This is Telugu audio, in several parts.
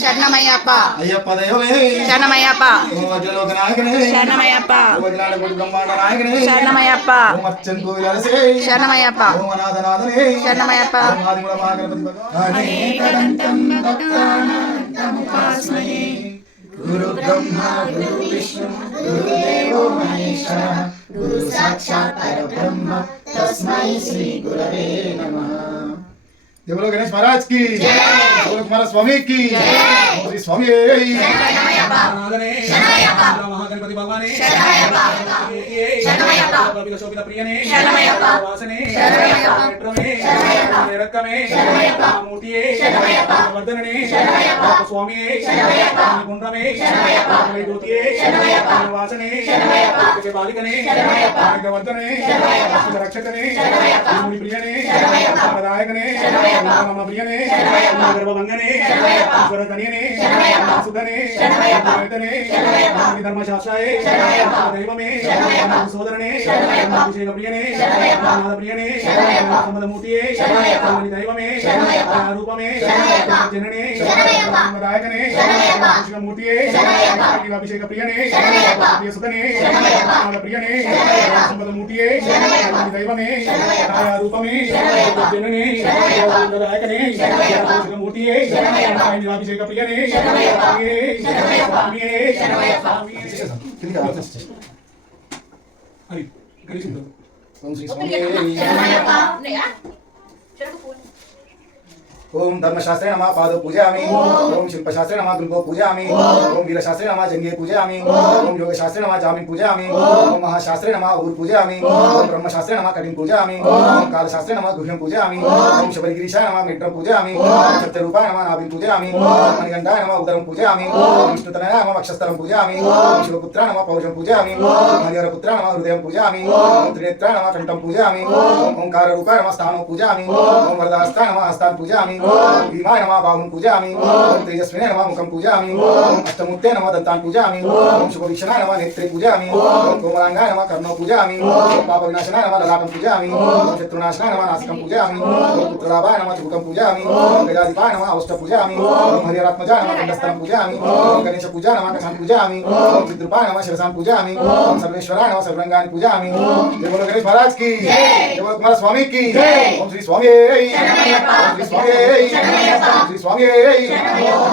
శరణమయ్యప్ప అయ్యప్ప దైవమే శరణమయ్యప్ప ఓజలోక నాయకనే శరణమయ్యప్ప ఓజనాడగుడి బ్రహ్మాండ నాయకనే శరణమయ్యప్ప ఓమచ్చన్ కోవిలరసే శరణమయ్యప్ప ఓమనాథనాథనే శరణమయ్యప్ప ఆదిమూల మహాగణపతి భగవాన్ అనేకదంతం భక్తానాం ఉపాస్మహే గురు బ్రహ్మ గురు విష్ణు గురుదేవో మహేశ్వరః గురు సాక్షాత్ పరబ్రహ్మ తస్మై శ్రీ గురవే నమః। देवलो गणेश महाराज की जय, देवलो कुमार स्वामी की जय, श्री स्वामी महागणपति भगवान शोभित प्रियने वासने मूर्ति वर्धने स्वामी गुंड्रमे ज्योति वासने बालिकने वर्धने रक्षकने प्रियने नायकने प्रियने गर्भभंगने ईश्वरतनियने सुधने वेदने धर्मशास्त्राय दैवमे सोदरने अभिषेक प्रियने प्रियने समदमूर्तिये दैवमे रूपमे जनने दायकने मूर्तिये अभिषेक प्रियने सुधने प्रियने समदमूर्तिये दैवमे रूपमे जनने नायकने मूर्तिये अभिषेक प्रियने ओम धर्मशास्त्रे नमः पादो पूजयामि ओम शिल्पशास्त्रे नमः गृहो पूजयामि ओम वीरशास्त्रे नमः जंगे पूजयामि ओम योगशास्त्रे नमः जामिन पूजयामि ओम महाशास्त्रे नमः ऊर पूजयामि ओम ब्रह्मशास्त्रे नमः कटिं पूजयामि ओम कालशास्त्रे नमः गुह्यं पूजयामि ओम शबरिगिरीशाय नमः मेट्रं पूजयामि ओम सत्यरूपाय नमः नाभिं पूजयामि ओम मणिकण्ठाय नमः उदरं पूजयामि ओम विष्णुतनयाय नमः वक्षस्थलं पूजयामि ओम शिवपुत्राय नमः पौरुषं पूजयामि ओम हरिहरपुत्राय नमः हृदयं पूजयामि ओम त्रिनेत्राय नमः कण्ठं पूजयामि ओम ओंकाररूपाय नमः स्थानं पूजयामि ओम वरदास्ताय नमः हस्तान् पूजयामि ओम भीमाय नमः बाहुं पूजयामि ओम तेजस्विने नमः मुखं पूजयामि ओम अष्टमूर्ते नमः दन्तान् पूजयामि ओम शुभवीक्षणाय नमः नेत्रे पूजयामि ओम कोमलांगाय नमः कर्णौ पूजयामि ओम पापविनाशनाय नमः ललाटं पूजयामि ओम शत्रुनाशनाय नमः नासिकं पूजयामि ओम पुत्रलाभाय नमः त्रिपुटं पूजयामि ओम गजाधिपाय नमः अवष्टं पूजयामि ओम हरिहरात्मजाय नमः कंठस्थलं पूजयामि ओम गणेश पूजाय नमः कशान् पूजयामि ओम चिद्रूपाय नमः शिरसान् पूजयामि ओम सर्वेश्वराय नमः सर्वांगानि पूजयामि जय बोलो गणेश महाराज की जय, जय बोलो कुमार स्वामी की जय, ओम श्री स्वामी श्री स्वामी श्री स्वामी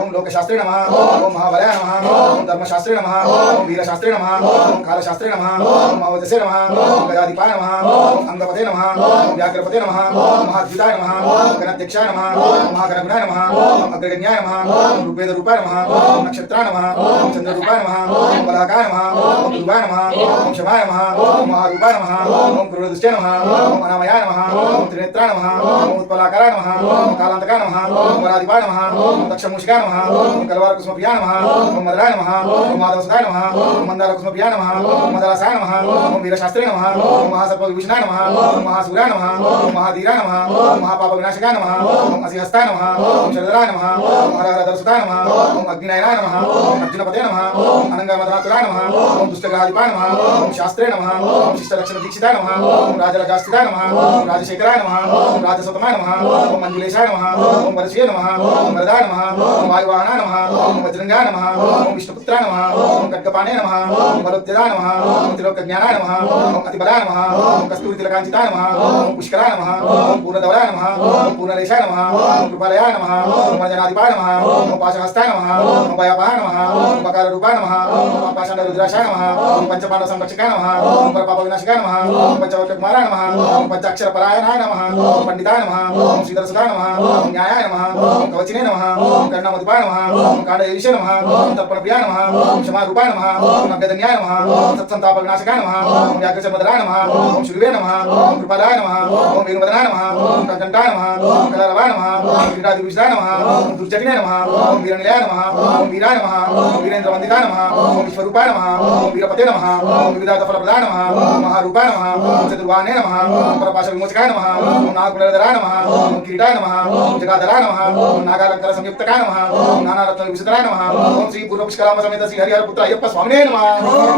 ओम लोकशास्त्रे नमः ओम महाबलाय नमः ओम धर्मशास्त्रे नमः ओम वीरशास्त्रे नमः ओम कालशास्त्रे नमः ओम अवधसे नमः ओम गजाधिपाय नमः ओम अंगपते नमः ओम व्याघ्रपते नमः ओम महाद्युताय नमः ओम गणाध्यक्षाय नमः ओम महागणगुणाय नमः ओम अग्रगण्याय नमः ओम रूपेदरूपाय नमः ओम नक्षत्राय नमः ओम चंद्ररूपाय नमः ओम बलाकाय नमः ओम ध्रुवाय नमः ओम शमाय नमः ओम महारूपाय नमः ओम क्रूरदृष्टे नमः ओम अनामयाय नमः ओम त्रिनेत्राय नमः ओम उत्पलाकाराय नमः ओम कालांतकाय नमः ओम वराधिपाय नमः ओम दक्षमूषिकाय नमः ओम कलवारकुसुमप्रियाय नमः ओम मदराय नमः ओम माधवसुताय नमः ओम मंदारकुसुमप्रियाय नमः ओम मदरासाय नमः ओम वीरशास्त्रे नमः ओम महासर्पविभूषणाय नमः ओम महासूराय नमः ओम महाधीराय नमः ओम महापापविनाशकाय नमः ओम असिहस्ताय नमः ओम शरधराय नमः ओम हरहरधरसुताय नमः ओम अग्निनयनाय नमः ओम अर्जुनपते नमः ओम अनंगमदनातुराय नमः ओम दुष्टग्रहाधिपाय नमः ओम शास्त्रे नमः ओम शिष्टरक्षणदीक्षिताय नमः ओम राजराजास्थिताय नमः ओम राजशेखराय नमः ओम राजसतमाय नमः ओम मंजुलेशाय नमः ओम वरसिये नमः ओम वरदाय नमः ओम वायुवाहनाय नमः ओम वज्रंगाय नमः ओम विष्णुपुत्राय नमः ओम खड्गपाणे नमः ओम बलोत्तराय नमः ओम त्रिलोकज्ञानाय नमः ओम अतिबलाय नमः ओम कस्तूरितिलकाञ्चिताय नमः ओम पुष्कराय नमः ओम पूर्णधवलाय नमः ओम पूर्णलेशाय नमः ओम कृपालयाय नमः ओम मर्जनाधिपाय नमः ओम पाशहस्ताय नमः ओम भयापाय नमः ओम बकाररूपाय नमः ओम पाषाण्डरुद्राशाय नमः ओम पंचपाण्डव संरक्षकाय नमः ओम परपापविनाशकाय नमः ओम पंचवक्त्रकुमाराय नमः ओम पंचाक्षरपरायणाय नमः ओम पंडिताय नमः ओम श्रीधरसुताय नमः ओम न्यायाय नमः ओम कवचिने नमः ओम कर्णमधुपाय नमः ओम काण्डयीशे नमः ओम तर्पणप्रियाय नमः ओम क्षमारूपाय नमः ओम अभ्यदन्याय नमः ओम सत्सन्तापविनाशकाय नमः ओम व्याघ्रचर्मधराय नमः ओम शुभे नमः ओम कृपालाय नमः ओम वेणुवदनाय नमः ओम कंकण्ठाय नमः ओम कलरवाय नमः ओम क्रीडादिभूषिताय नमः ओम दुर्जटिने नमः ओम वीरनिलयाय नमः ओम वीराय नमः ओम वीरेन्द्रवन्दिताय नमः ओम विश्वरूपाय नमः ओम वीरपते नमः ओम विविधार्थफलप्रदाय नमः ओम महारूपाय नमः ओम चतुर्वाहने नमः ओम परपाशविमोचकाय नमः ओम नागकुलधराय नमः ओम किरीटाय नमः ఓం జగాధరాయ నమః ఓం నాగాలంకర సంయుక్తకాయ నమః ఓం నానారత్న విభూషితాయ నమః ఓం శ్రీ పూర్వ పుష్కరామ సమేత శ్రీ హరిహర పుత్ర అయ్యప్ప స్వామినే నమః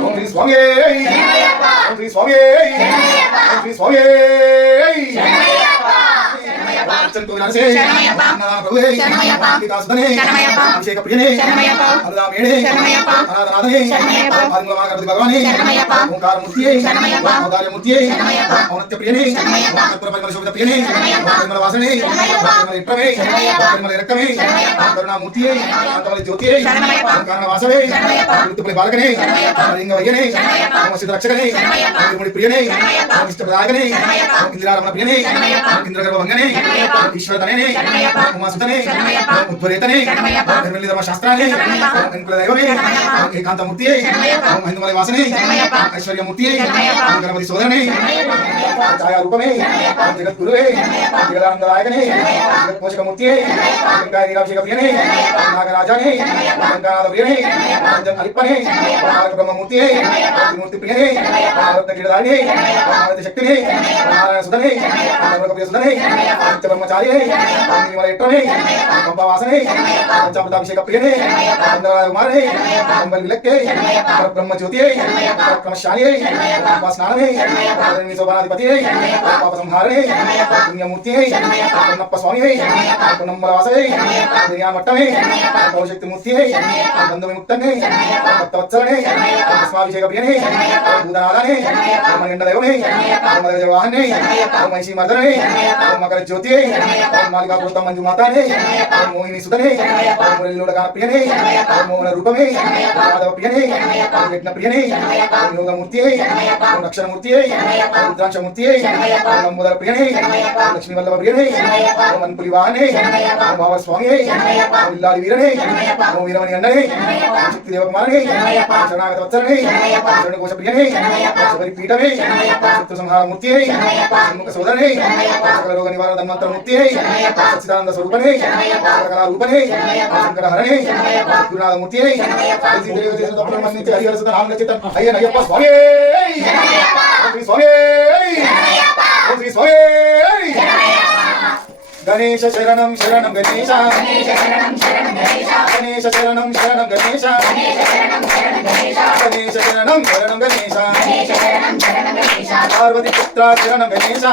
ఓం శ్రీ స్వామియే శరణమయ్యప్ప ఓం శ్రీ స్వామియే శరణమయ్యప్ప ఓం శ్రీ స్వామియే శరణమయ్యప్ప చంతో వినాశే శరణమయ్యప్ప నారాయణ ప్రభువే శరణమయ్యప్ప వికాసుదనే శరణమయ్యప్ప అభిషేక ప్రియనే శరణమయ్యప్ప అనుదామేణే శరణమయ్యప్ప అనాథనాథనే శరణమయ్యప్ప ఆదిమూలమాన గణపతి భగవానే శరణమయ్యప్ప ఓంకార మూర్తియే శరణమయ్యప్ప ఔదార్య మూర్తియే శరణమయ్యప్ప ఔన్నత్య ప్రియనే శరణమయ్యప్ప కర్పూర పరిమళ శోభిత ప్రియనే శరణమయ్యప్ప పరిమళ వాసనే శరణమయ్యప్ప పరిమళ ఇట్రమే శరణమయ్యప్ప పరిమళ రక్తమే శరణమయ్యప్ప కరుణా మూర్తియే కాంతమల జ్యోతియే శరణమయ్యప్ప కారణ వాసవే శరణమయ్యప్ప మృత్యుపలి బాలకనే శరణమయ్యప్ప లింగవయ్యనే శరణమయ్యప్ప ఓమసిత రక్షకనే శరణమయ్యప్ప నిర్ముడి ప్రియనే శరణమయ్యప్ప ఇష్టప్రదాయకనే శరణమయ్యప్ప ఇంద్రారమణ ప్రియనే శరణమయ్యప్ప ఇంద్రగర్భ వంగనే శరణమయ్యప్ప ఈశ్వరతనే శరణమయ్యప్ప ఉమాసుతనే శరణమయ్యప్ప ఉద్భరేతనే శరణమయ్యప్ప నిర్మలి ధర్మ శాస్త్రానే శరణమయ్యప్ప ఇంకుల దైవమే శరణమయ్యప్ప ఏకాంత మూర్తియే శరణమయ్యప్ప హిందుమల వాసనే శరణమయ్యప్ప ఐశ్వర్య మూర్తియే శరణమయ్యప్ప గణపతి సోదరనే శరణమయ్యప్ప ఛాయా రూపమే శరణమయ్యప్ప జగద్గురువే శరణమయ్యప్ప జగదానందరాయకనే శరణమయ్యప్ప జగత్పోషక మూర్తియే శరణమయ్యప్ప గంగా నీరాభిషేక ప్రియనే శరణమయ్యప్ప నాగరాజానే శరణమయ్యప్ప గంగానాథ ప్రియనే శరణమయ్యప్ప అలిప్పనే శరణమయ్యప్ప నారక బ్రహ్మ మూర్తియే శరణమయ్యప్ప మూర్తి ప్రియనే శరణమయ్యప్ప రత్న గిరిధారిణే శరణమయ్యప్ప నారద శక్తినే శరణమయ్యప్ప నారాయణ సుధనే శరణమయ్యప్ప ప్రియ సుధనే శరణమయ్యప్ప నిత్య బ్రహ్మచారియే శరణమయ్యప్ప నిర్మల ఇట్రమే శరణమయ్యప్ప పంపవాసనే శరణమయ్యప్ప పంచామృతాభిషేక ప్రియనే శరణమయ్యప్ప చంద్రరాయ కుమారనే శరణమయ్యప్ప అంబలి విలక్కే శరణమయ్యప్ప బ్రహ్మ జ్యోతియే శరణమయ్యప్ప క్రమశాలియే శరణమయ్యప్ప స్నానమే శరణమయ్యప్ప శోభనాధిపతియే శరణమయ్యప్ప పాప సంహారణే శరణమయ్యప్ప పుణ్యమూర్తియే శరణమయ్యప్ప పున్నప్ప స్వామియే శరణమయ్యప్ప పున్నమ్మల వాసవే శరణమయ్యప్ప దివ్యామట్టమే శరణమయ్యప్ప పౌశక్తి మూర్తియే శరణమయ్యప్ప బంధు విముక్తనే శరణమయ్యప్ప భక్తవత్సలనే శరణమయ్యప్ప భస్మాభిషేక ప్రియనే శరణమయ్యప్ప భూతనాథనే శరణమయ్యప్ప మణిగండ దైవమే శరణమయ్యప్ప వాహనే శరణమయ్యప్ప మహిషి మర్దనే శరణమయ్యప్ప మకర జ్యోతియే శరణమయ్యప్ప మాలికా పూర్తం మంజు మాతానే శరణమయ్యప్ప మోహిని సుతనే శరణమయ్యప్ప మురళిలోడగాన ప్రియనే శరణమయ్యప్ప మోహన రూపమే శరణమయ్యప్ప మాధవ ప్రియనే శరణమయ్యప్ప విఘ్న ప్రియనే శరణమయ్యప్ప యోగమూర్తియే శరణమయ్యప్ప రక్షణమూర్తియే శరణమయ్యప్ప రుద్రాంశమూర్తియే శరణమయ్యప్ప లంబోదర ప్రియనే శరణమయ్యప్ప లక్ష్మీ వల్లభ ప్రియనే శరణమయ్యప్ప మన్పులి వాహనే శరణమయ్యప్ప భావ స్వామియే శరణమయ్యప్ప విల్లాలి వీరనే శరణమయ్యప్ప వీరమణి అండనే శరణమయ్యప్ప శక్తి దేవకుమారనే శరణమయ్యప్ప శరణాగత వత్సలనే శరణమయ్యప్ప శరణకోశ ప్రియనే శరణమయ్యప్ప శబరి పీఠమే శరణమయ్యప్ప శత్రు సంహార మూర్తియే శరణమయ్యప్ప షణ్ముఖ సోదరనే శరణమయ్యప్ప సకల రోగ నివారణ ధన్వంతర మూర్తియే శరణమయ్యప్ప సచ్చిదానంద స్వరూపనే శరణమయ్యప్ప సకల రూపనే శరణమయ్యప్ప సంకట హరణే శరణమయ్యప్ప గురునాథ మూర్తియే శరణమయ్యప్ప హరిహర సుత నామ చిత్తం అయ్యనయ్యప్ప స్వామి శరణమయ్యప్ప శ్రీ స్వామి శరణమయ్యప్ప శ్రీ స్వామి గణేశ శరణం శరణం గణేశ గణేశ శరణం శరణం గణేశ గణేశ శరణం శరణం గణేశ గణేశ శరణం శరణం గణేశ పార్వతి పుత్ర శరణం గణేశ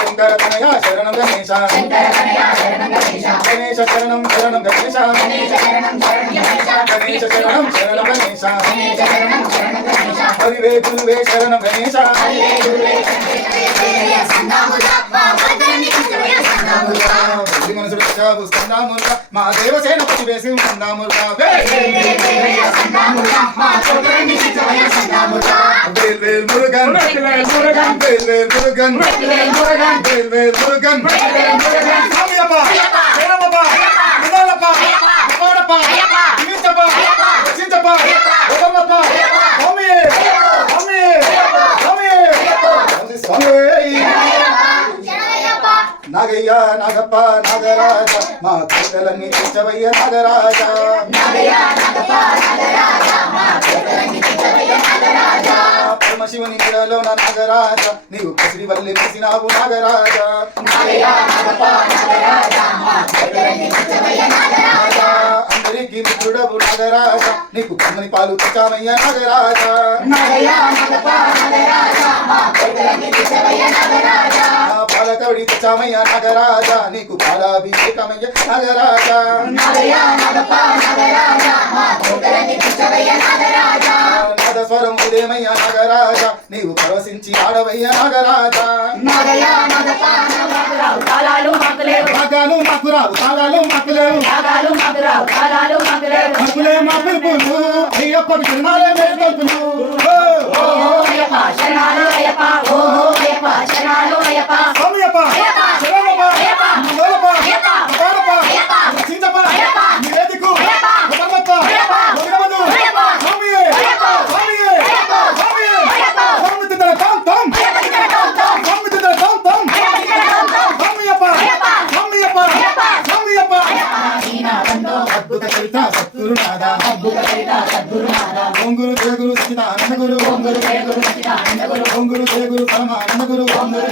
శంకర తనయ శరణం గణేశ గణేశ శరణం శరణం గణేశ గణేశ శరణం శరణం గణేశ హరివే గురువే శరణం గణేశ మా దేవసేన పతి వేసి ఉందాముగా వేల్ వేల్ మురుగన్ వేల్ వేల్ మురుగన్ వేల్ వేల్ మురుగన్ స్వామియప్ప శరణమప్ప వినాలప్ప అపాడప్ప నిమిత్తప్ప రచించప్ప ఓమప్ప స్వామియే స్వామియే స్వామియే స్వామియే నాగయ్య నాగప్ప నాగరాజ మా కోటలన్నీ తెచ్చవయ్య నాగరాజ పరమశివుని గుడలో నా నాగరాజ నీవు కసిరి వల్లి మెసినావు నాగరాజ అందరికి మిత్రుడవు నాగరాజ నీకు కమ్మని పాలు తెచ్చామయ్య నాగరాజ పాలకవడి తెచ్చామయ్య నాగరాజ నీకు పాలాభిషేకమయ్య నాగరాజ నాదస్వరం ఉదయమయ్య నాగరాజ నీవు పరవశించి ఆడవయ్య నాగరాజ రాగాలు మాకు రావు తాళాలు మాకు లేవు హక్కులే మా పిలుపులు అయ్యప్ప శరణాలే మేల్కొల్పులు స్వామియప్ప శరణమప్ప మంగళప్ప అపాడప్ప రక్షించప్ప నివేదికు ఉపమప్ప భగవదు స్వామియే స్వామియే స్వామియే స్వామితిద్దర తం తం స్వామితిద్దర తం తం స్వామియప్ప స్వామియప్ప స్వామియప్ప అద్భుత చరిత సద్గురునాథ ఓం గురు జయ గురు సచిదానంద గురు ఓం గురు జయ గురు పరమానంద గురు ఓం గురు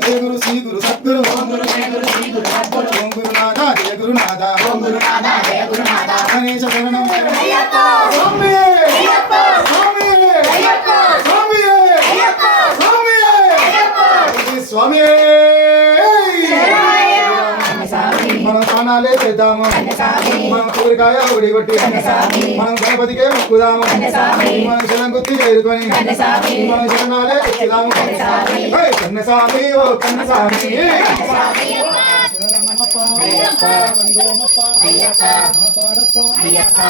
జయ గురు శ్రీ గురు సద్గురు గురునాథ ఓం గురునాథ జయ గురునాథ గణేశ శరణం అయ్యప్ప స్వామి అయ్యప్ప స్వామి అయ్యప్ప స్వామి అయ్యప్ప స్వామి అయ్యప్ప స్వామి స్వామి మనం స్నానాలే చేద్దాము స్వామి మనం కోరికాయ ఉడిగొట్టి మనం గణపతికే మొక్కుదాము మనం శరం గుర్తి చేరుకొని స్వామి మనం శరణాలే తెచ్చుదాము కన్నస్వామి ఓ కన్నస్వామి అయ్యప్ప అయ్యప్ప అయ్యప్ప అయ్యప్ప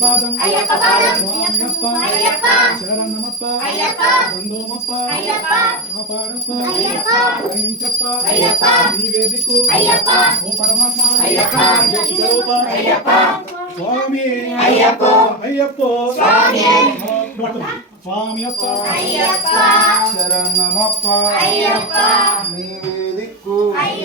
పాదం అయ్యప్ప శరణమప్ప అయ్యప్ప బందోమప్ప అయ్యప్ప కాపాడప్ప అయ్యప్ప కరుణించప్ప అయ్యప్ప నీవేదికు అయ్యప్ప ఓ పరమాత్మ అయ్యప్ప దేశస్వరూప అయ్యప్ప స్వామి అయ్యప్ప అయ్యప్ప స్వామి స్వామి అప్ప అయ్యప్ప శరణమప్ప అయ్యప్ప నీవే దిక్కు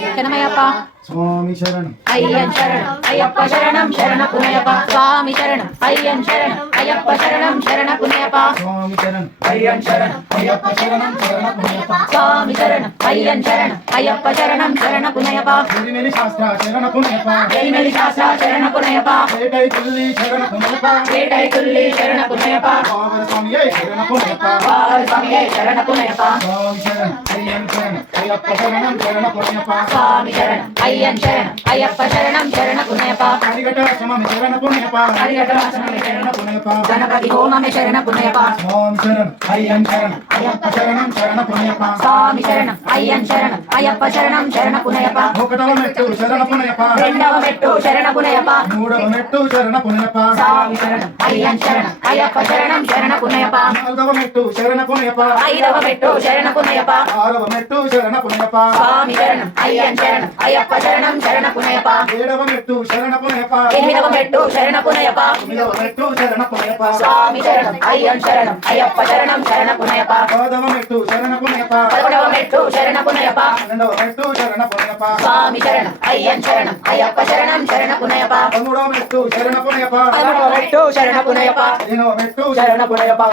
శరణమయ్యప్ప స్వామి శరణం అయ్యన్ శరణం అయ్యప్ప శరణం శరణ పునయప్ప స్వామి శరణం అయ్యన్ శరణం అయ్యప్ప శరణం శరణ పునయప్ప స్వామి శరణం అయ్యన్ శరణం అయ్యప్ప శరణం శరణ పునయప్ప స్వామి శరణం అయ్యన్ శరణం అయ్యప్ప శరణం శరణ పునయప్ప మెలిమెలి శాస్త్ర శరణ పుణ్యప ఎలిమెలి శాస్త్ర శరణ పునయప్ప ఏటై తుల్లి శరణ పుణ్యప ఏటై తుల్లి శరణ పునయప్ప పావన స్వామి శరణ పుణ్యప వారి స్వామి శరణ పునయప్ప స్వామి శరణం అయ్యన్ శరణం అయ్యప్ప శరణం శరణ పుణ్యప స్వామి శరణం అయ్యన్ శరణం అయ్యప్ప శరణం శరణ పునయప్ప హరిఘట స్వామి శరణ పుణ్యప హరిఘటవాసనమే శరణ పుణ్యప గణపతి హోమమే శరణ పునయప్ప స్వామి శరణం అయ్యన్ శరణం అయ్యప్ప శరణం శరణ పుణ్యప స్వామి శరణం అయ్యన్ శరణం అయ్యప్ప శరణం శరణ పునయప్ప ఒకటవ మెట్టు శరణ పుణ్యప రెండవ మెట్టు శరణ పునయప్ప మూడవ మెట్టు శరణ పుణ్యప స్వామి శరణం అయ్యన్ శరణం అయ్యప్ప శరణం శరణ పునయప్ప నాలుగవ మెట్టు శరణ పుణ్యప ఐదవ మెట్టు శరణ పునయప్ప ఆరవ మెట్టు శరణ పుణ్యప స్వామి శరణం అయ్యన్ శరణం అయ్యప్ప శరణం శరణ పునయప్ప ఏడవ మెట్టు శరణ పుణ్యప ఎనిమిదవ మెట్టు శరణ పునయప్ప తొమ్మిదవ మెట్టు శరణ పుణ్యప స్వామి శరణం అయ్యన్ శరణం అయ్యప్ప శరణం శరణ పునయప్ప పదవ మెట్టు శరణ పుణ్యప పదకొండవ మెట్టు శరణ పునయప్ప పన్నెండవ మెట్టు శరణ పుణ్యప స్వామి శరణం అయ్యన్ శరణం అయ్యప్ప శరణం శరణ పునయప్ప పదమూడవ మెట్టు శరణ పుణ్యప పదమూడవ మెట్టు శరణ పునయప్ప పదిహేనవ మెట్టు శరణ పునయప్ప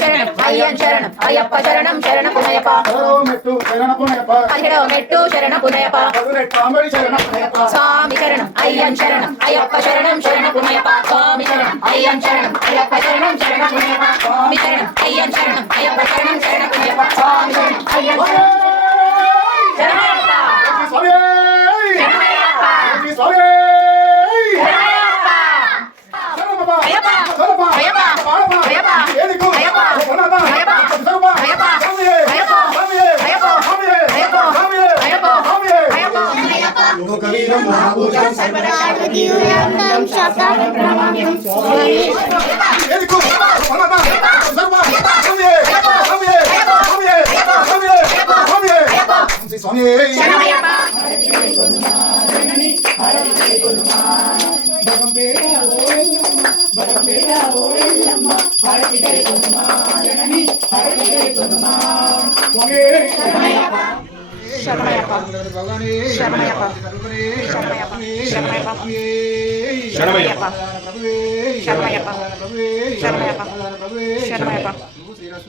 శరణం అయ్యన్ శరణం అయ్యప్ప శరణం శరణ పునయప్ప పదవ మెట్టు శరణ పుణ్యప పదిహేడవ మెట్టు శరణ పునయప్ప పదునెట్టు అంబడి శరణ పుణ్యప స్వామి శరణం అయ్యన్ శరణం అయ్యప్ప శరణం శరణ పునయప్ప స్వామి శరణం అయ్యన్ శరణం అయ్యప్ప శరణం శరణ పునయప్ప స్వామి శరణం అయ్యన్ శరణం అయ్యప్ప శరణం శరణ పునయప్ప స్వామి శరణం అయ్యన్ శరణం శరణమయ్యప్ప స్వామి శరణమయ్యప్ప స్వామి శరణమయ్యప్ప శరణమప్ప అయ్యప్ప శరణమప్ప అయ్యప్ప పాడప్ప అయ్యప్ప ఏదికు అయ్యప్ప కొనద అయ్యప్ప శరణమప్ప అయ్యప్ప స్వామి అయ్యప్ప స్వామి అయ్యప్ప స్వామి అయ్యప్ప స్వామి అయ్యప్ప స్వామి అయ్యప్ప లోకవీరం మహాభూతం సర్వదారుదివ్యం శాస్త్రం ప్రణామ్యం ఏదికు కొనద శరణమప్ప స్వామి స్వామి స్వామి స్వామి స్వామి శరణమయ్యప్ప బగంపేట ఓయమ్మ బగంపేట ఓయమ్మ హారతి కై కొనుమా జనని హారతి కై కొనుమా స్వామి శరణమయ్యప్ప భగవానే శరణమయ్యప్ప శరణమయ్యప్ప శరణమయ్యప్ప శరణమయ్యప్ప శరణమయ్యప్ప శరణమయ్యప్ప శరణమయ్యప్ప శరణమయ్యప్ప శ్రీరాస్తు